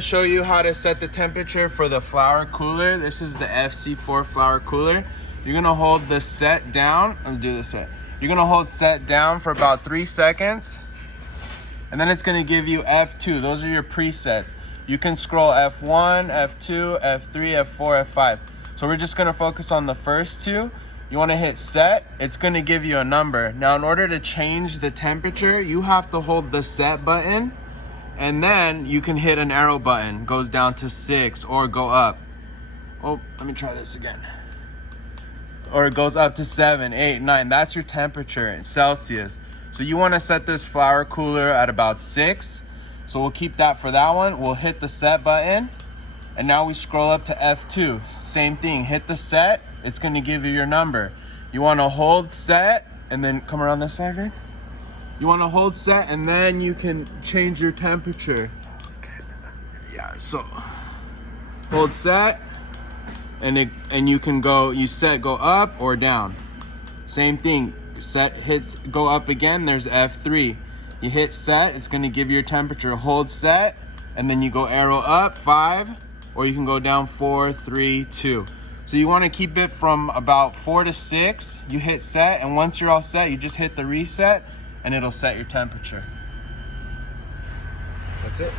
Show you how to set the temperature for the flower cooler. This is the FC4 flower cooler. You're gonna hold the set down. Let me do this set. You're gonna hold set down for about 3 seconds, and then it's gonna give you F2. Those are your presets. You can scroll F1, F2, F3, F4, F5. So we're just gonna focus on the first two. You wanna hit set, it's gonna give you a number. Now in order to change the temperature, you have to hold the set button, and then you can hit an arrow button. Goes down to 6 or go up. Oh, let me try this again. Or it goes up to 7, 8, 9. That's your temperature in Celsius. So you wanna set this flower cooler at about 6. So we'll keep that for that one. We'll hit the set button, and now we scroll up to F2. Same thing, hit the set, it's gonna give you your number. You wanna hold set, and then come around this side, right? You wanna hold set, and then you can change your temperature. Yeah, so hold set, and you can go, you set, go up or down. Same thing, set, hit, go up again, there's F3. You hit set, it's gonna give you your temperature. Hold set, and then you go arrow up, 5, or you can go down 4, 3, 2. So you wanna keep it from about 4 to 6. You hit set, and once you're all set, you just hit the reset, and it'll set your temperature. That's it.